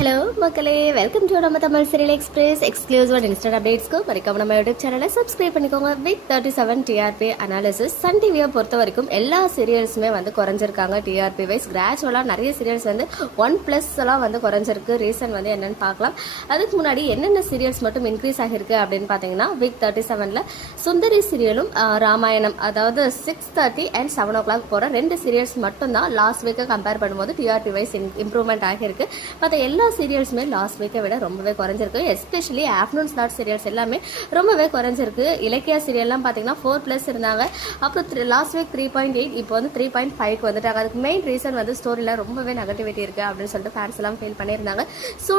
Hello மக்களே. Welcome to நம்ம Tamil serial express exclusive instant அப்டேட்ஸ்க்கு மறக்காம நம்ம யூடியூப் சேனலை சப்ஸ்கிரைப் பண்ணிக்கோங்க. With thirty seven TRP analysis Sun டிவியை பொறுத்த வரைக்கும் எல்லா சீரியல்ஸுமே வந்து குறைஞ்சிருக்காங்க. டிஆர்பி வைஸ் கிராஜுவலாக நிறைய சீரியல்ஸ் வந்து ஒன் ப்ளஸ் எல்லாம் வந்து குறைஞ்சிருக்கு. ரீசன் வந்து என்னன்னு பார்க்கலாம். அதுக்கு முன்னாடி என்னென்ன சீரியல்ஸ் மட்டும் இன்க்ரீஸ் ஆகிருக்கு அப்படின்னு பார்த்தீங்கன்னா விக் தேர்ட்டி செவனில் சுந்தரி சீரியலும் ராமாயணம் அதாவது six thirty and seven o'clock போகிற ரெண்டு சீரியல்ஸ் மட்டும்தான் லாஸ்ட் வீக்கை கம்பேர் பண்ணும்போது டிஆர்பி வைஸ் இம்ப்ரூவ்மெண்ட் ஆகியிருக்கு. மற்ற எல்லா சீரியல்ஸுமே லாஸ்ட் வீக்கை விட ரொம்பவே குறைஞ்சிருக்கு. எஸ்பெஷலி ஆஃப்டர்நூன் ஸ்லாட் சீரியல்ஸ் எல்லாமே ரொம்பவே குறைஞ்சிருக்கு. இலக்கியா சீரியல்லாம் பார்த்தீங்கன்னா ஃபோர் ப்ளஸ் இருந்தாங்க. அப்புறம் last week three point eight இப்போ வந்து த்ரீ பாயிண்ட் ஃபைவ்க்கு வந்துட்டாங்க. அதுக்கு மெயின் ரீசன் வந்து ஸ்டோரியில் ரொம்பவே நெகட்டிவிட்டி இருக்குது அப்படின்னு சொல்லிட்டு ஃபேன்ஸ் எல்லாம் ஃபீல் பண்ணியிருந்தாங்க. ஸோ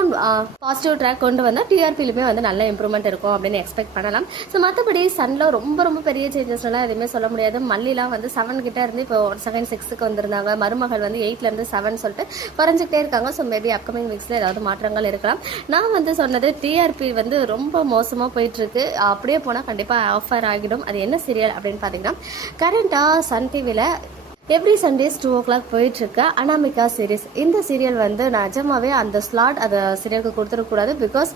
பாசிட்டிவ் ட்ராக் கொண்டு வந்தால் டிஆர்பிலுமே வந்து நல்ல இம்ப்ரூவ்மெண்ட் இருக்கும் அப்படின்னு எக்ஸ்பெக்ட் பண்ணலாம். ஸோ மற்றபடி சனில் ரொம்ப ரொம்ப பெரிய சேஞ்சஸ்லாம் எதுவுமே சொல்ல முடியாது. மல்லிலாம் வந்து செவன் கிட்டே இருந்து இப்போ செகண்ட் சிக்ஸுக்கு வந்திருந்தாங்க. மருமகள் வந்து எயிட்லேருந்து செவன் சொல்லிட்டு குறைஞ்சிக்கிட்டே இருக்காங்க. ஸோ மேபி அப்கமிங் வீக்ஸில் ஏதாவது மாற்றங்கள் இருக்கலாம். நான் வந்து சொன்னது டிஆர்பி வந்து ரொம்ப மோசமா போயிட்டு இருக்கு அப்படியே போனால் கண்டிப்பா ஆஃபர் ஆகிடும். அது என்ன சீரியல் அப்படின்னு பார்த்தீங்கன்னா கரண்ட்டாக சன் டிவியில் every Sundays two o'clock போயிட்டு இருக்க அனாமிகா சீரீஸ் இந்த சீரியல் வந்து நிஜமாவே அந்த ஸ்லாட் அந்த சீரியலுக்கு கொடுத்துருக்கூடாது because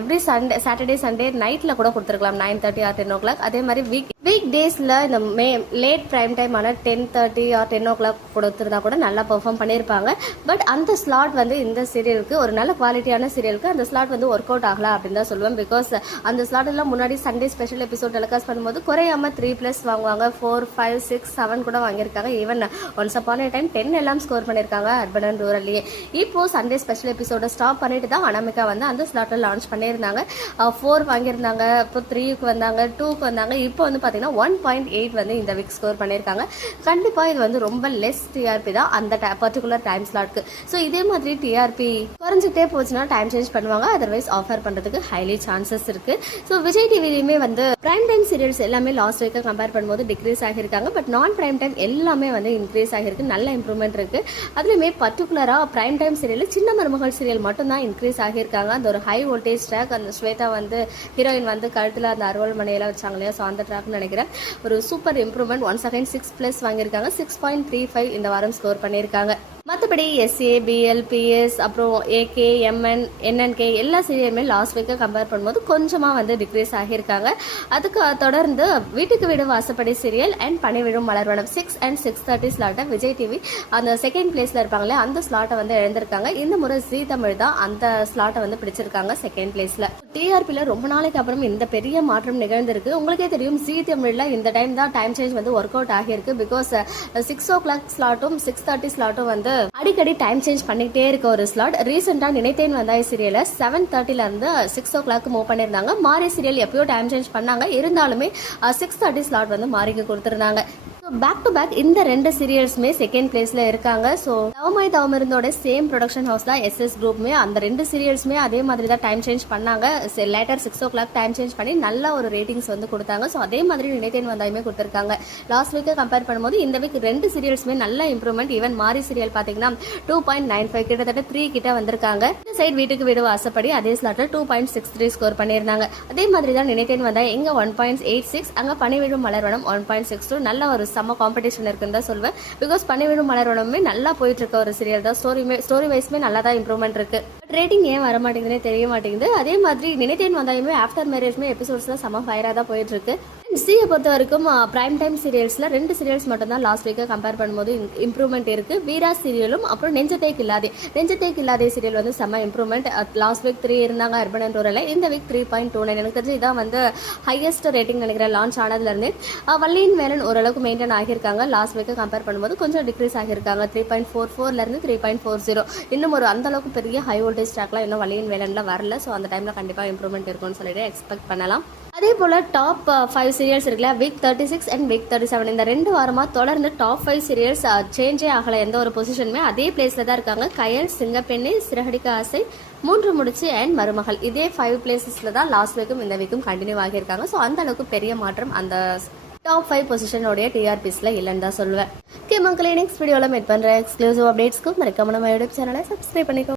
every Sunday Saturday Sunday நைட்டில் கூட கொடுத்துருக்கலாம். Nine thirty or ten o'clock அதே மாதிரி வீக் வீக் டேஸில் இந்த மே லேட் ப்ரைம் டைம் ஆன ten thirty or ten o'clock கொடுத்துருந்தா கூட நல்லா பெர்ஃபார்ம் பண்ணியிருப்பாங்க. பட் அந்த ஸ்லாட் வந்து இந்த சீரியலுக்கு ஒரு நல்ல குவாலிட்டியான சீரியலுக்கு அந்த ஸ்லாட் வந்து ஒர்க் அவுட் ஆகலாம் அப்படின்னு தான் சொல்லுவேன். பிகாஸ் அந்த ஸ்லாட் எல்லாம் முன்னாடி சண்டே ஸ்பெஷல் எபிசோட் டெலிகாஸ்ட் பண்ணும்போது குறையாம த்ரீ ப்ளஸ் வாங்குவாங்க. ஃபோர் ஃபைவ் சிக்ஸ் செவன் கூட வாங்கியிருக்காங்க. ஈவன் ஒன்ஸ் அப்பான டைம் டென் எல்லாம் ஸ்கோர் பண்ணியிருக்காங்க அர்பன் அண்ட் ரூரல்லையே இப்போ சண்டே ஸ்பெஷல் எபிசோட ஸ்டாப் பண்ணிட்டு தான் அனாமிகா வந்து அந்த ஸ்லாட்டில் லான்ச் பண்ணியிருந்தாங்க. ஃபோர் வாங்கியிருந்தாங்க இப்போ த்ரீக்கு வந்தாங்க டூக்கு வந்தாங்க. இப்போ வந்து பார்த்தீங்கன்னா ஒன் பாயிண்ட் எயிட் வந்து இந்த வீக் ஸ்கோர் பண்ணியிருக்காங்க. கண்டிப்பாக இது வந்து ரொம்ப லெஸ் டிஆர்பி தான் அந்த பர்டிகுலர் டைம் ஸ்லாட்க்கு ஸோ இதே மாதிரி டிஆர்பி குறைஞ்சிட்டே போச்சுன்னா டைம் சேஞ்ச் பண்ணுவாங்க. அதர்வைஸ் ஆஃபர் பண்ணுறதுக்கு ஹைலி சான்சஸ் இருக்குது ஸோ விஜய் டிவிலையுமே வந்து பிரைம் டைம் சீரியல்ஸ் எல்லாமே லாஸ்ட் வீக்கை கம்பேர் பண்ணும்போது டிக்ரீஸ் ஆகியிருக்காங்க. பட் நான் பிரைம் டைம் எல்லாமே வந்து இன்க்ரீஸ் ஆகியிருக்கு. நல்ல இம்ப்ரூவ்மெண்ட் இருக்குது அதுலேயுமே பர்டிகுலராக பிரைம் டைம் சீரியல் சின்ன மருமகள் சீரியல் மட்டும்தான் இன்க்ரீஸ் ஆகியிருக்காங்க. அந்த ஒரு ஹை வோல்டேஜ் ட்ராக் அந்த ஸ்வேதா வந்து ஹீரோயின் வந்து கழுத்தில் அந்த அறுவல் மணியெல்லாம் வச்சாங்க இல்லையா ஸோ அந்த ட்ராக்னு நினைக்கிறேன். ஒரு super improvement one second six plus வாங்கியிருக்காங்க. சிக்ஸ் பாயிண்ட் த்ரீ ஃபைவ் இந்த வாரம் ஸ்கோர் பண்ணியிருக்காங்க. மற்றபடி எஸ்ஏ பிஎல் பிஎஸ் அப்புறம் ஏகே எம்என் என்என்கே எல்லா சீரியலுமே லாஸ்ட் வீக்கை கம்பேர் பண்ணும்போது கொஞ்சமாக வந்து டிக்ரீஸ் ஆகியிருக்காங்க. அதுக்கு தொடர்ந்து வீட்டுக்கு வீடு வாசப்படி serial and Panivizhum Malarvanam six and six thirty ஸ்லாட்டை Vijay TV அந்த செகண்ட் பிளேஸில் இருப்பாங்களே அந்த ஸ்லாட்டை வந்து இழந்திருக்காங்க. இந்த முறை ஜி தமிழ் தான் அந்த ஸ்லாட்டை வந்து பிடிச்சிருக்காங்க செகண்ட் பிளேஸில் டிஆர்பியில் ரொம்ப நாளைக்கு அப்புறம் இந்த பெரிய மாற்றம் நிகழ்ந்திருக்கு. உங்களுக்கே தெரியும் ஜி தமிழில் இந்த டைம் தான் டைம் சேஞ்ச் வந்து ஒர்க் அவுட் ஆகியிருக்கு. பிகாஸ் சிக்ஸ் ஓ கிளாக் ஸ்லாட்டும் சிக்ஸ் தேர்ட்டி ஸ்லாட்டும் வந்து அடிக்கடி டைம் சேஞ்ச் பண்ணிக்கிட்டே இருக்க ஒரு ஸ்லாட் ரீசெண்டாக நினைத்தேன் வந்தாய் சீரியலை செவன் தேர்ட்டில இருந்து சிக்ஸ் ஓ கிளாக் மூவ் பண்ணியிருந்தாங்க. மாறி சீரியல் எப்பயோ டைம் சேஞ்ச் பண்ணாங்க. இருந்தாலுமே சிக்ஸ் தேர்ட்டி ஸ்லாட் வந்து மாறிக்கு கொடுத்துருந்தாங்க. பேக் டு பேக் இந்த ரெண்டு சீரியல்ஸுமே செகண்ட் பிளேஸில் இருக்காங்க. ஸோ தவமாய் தவமிருந்தோட சேம் ப்ரொடக்ஷன் ஹவுஸ் தான் எஸ்எஸ் குரூப்மே அந்த ரெண்டு சீரியல்ஸுமே அதே மாதிரி தான் டைம் சேஞ்ச் பண்ணாங்க. Later six o'clock time change பண்ணி நல்ல ஒரு ரேட்டிங்ஸ் வந்து கொடுத்தாங்க. ஸோ அதே மாதிரி நினைத்தேன் வந்தாயுமே கொடுத்துருக்காங்க. லாஸ்ட் வீக்கை கம்பேர் பண்ணும்போது இந்த வீக் ரெண்டு சீரியல்ஸுமே நல்ல இம்ப்ரூவ்மெண்ட் ஈவன் மாரி சீரியல் பார்த்தீங்கன்னா டூ பாயிண்ட் நைன் ஃபைவ் கிட்டத்தட்ட த்ரீ கிட்ட வந்திருக்காங்க. இந்த சைடு வீட்டுக்கு வீடு வாசப்படி அதே ஸ்லாட்டில் two point six three score பண்ணியிருந்தாங்க. அதே மாதிரி தான் நினைத்தேன் வந்தால் எங்கே ஒன் பாயிண்ட் எயிட் சிக்ஸ் அங்கே Panivizhum Malarvanam one point six two நல்ல ஒரு செம்ம காம்படிஷன் இருக்குன்னு தான் சொல்வேன். பிகாஸ் பணிவிடும் மலர்வனமே நல்லா போயிட்டு இருக்க ஒரு சீரியல் தான். ஸ்டோரிமே ஸ்டோரி வைஸ்மே நல்லா தான் இம்ப்ரூவ்மெண்ட் இருக்கு. ரேட்டிங் ஏன் வர மாட்டேங்குதுன்னே தெரிய மாட்டேங்குது. அதே மாதிரி நினைத்தேன் வந்தாலுமே ஆஃப்டர் மேரேஜ்மே எபிசோட்ஸ்லாம் செம்ம ஃபயராக தான் போயிட்டு இருக்கு சியை பொறுத்த வரைக்கும் ப்ரைம் டைம் சீரியல்ஸில் ரெண்டு சீரியல்ஸ் மட்டும் தான் லாஸ்ட் வீக்கை கம்பேர் பண்ணும்போது இம்ப்ரூவ்மெண்ட் இருக்குது வீரா சீரியலும் அப்புறம் நெஞ்சத்தேக் இல்லாதே. நெஞ்சத்தேக் இல்லாதே சீரியல் வந்து செம்ம இம்ப்ரூவ்மெண்ட் லாஸ்ட் வீக் த்ரீ இருந்தாங்க அர்பன் அண்ட் இந்த week three point two nine எனக்கு தெரிஞ்சு இதான் வந்து ஹையஸ்ட் ரேட்டிங் நினைக்கிறேன் லான்ச் ஆனதுலேருந்து. வள்ளியின் மேலன் ஓரளவுக்கு மெயின்டைன் ஆகியிருக்காங்க. லாஸ்ட் வீக்கை கம்பேர் பண்ணும்போது கொஞ்சம் டிக்ரீஸ் ஆகியிருக்காங்க. த்ரீ பாயிண்ட் ஃபோர் ஃபோர்லேருந்து த்ரீ பாயிண்ட் ஃபோர் ஜீரோ இன்னும் ஒரு அந்த அளவுக்கு பெரிய ஹை வோல்டேஜ் ஸ்டாக்லாம் இன்னும் வள்ளியின் வேலனில் வரல. ஸோ அந்த டைமில் கண்டிப்பாக இம்ப்ரூவ்மெண்ட் இருக்கும்னு சொல்லிட்டு எக்ஸ்பெக்ட் பண்ணலாம். அதே போல் டாப் ஃபைவ் சீரியல்ஸ் இருக்குல்ல week thirty six and week thirty seven இந்த ரெண்டு வாரமாக தொடர்ந்து டாப் ஃபைவ் சீரியல்ஸ் சேஞ்சே ஆகலை எந்த ஒரு பொசிஷனுமே அதே பிளேஸில் தான் இருக்காங்க. கயல் சிங்கப்பெண்ணி சிறகடிக்க ஆசை மூன்று முடிச்சு அண்ட் மருமகள். இதே ஃபைவ் பிளேசஸில் தான் லாஸ்ட் வீக்கும் இந்த வீக்கும் கண்டினியூ ஆகியிருக்காங்க. ஸோ அந்த அளவுக்கு பெரிய மாற்றம் அந்த டாப் ஃபைவ் பொசிஷனோடைய டிஆர்பிஸில் இல்லைன்னு தான் சொல்லுவேன். ஓகே மக்களே நெக்ஸ்ட் வீடியோவில் மீட் பண்ணுற எக்ஸ்க்ளூசிவ் அப்டேட்ஸ்க்கு மறக்காம நம்ம யூடியூப் சேனலை சப்ஸ்கிரைப் பண்ணிக்கோ.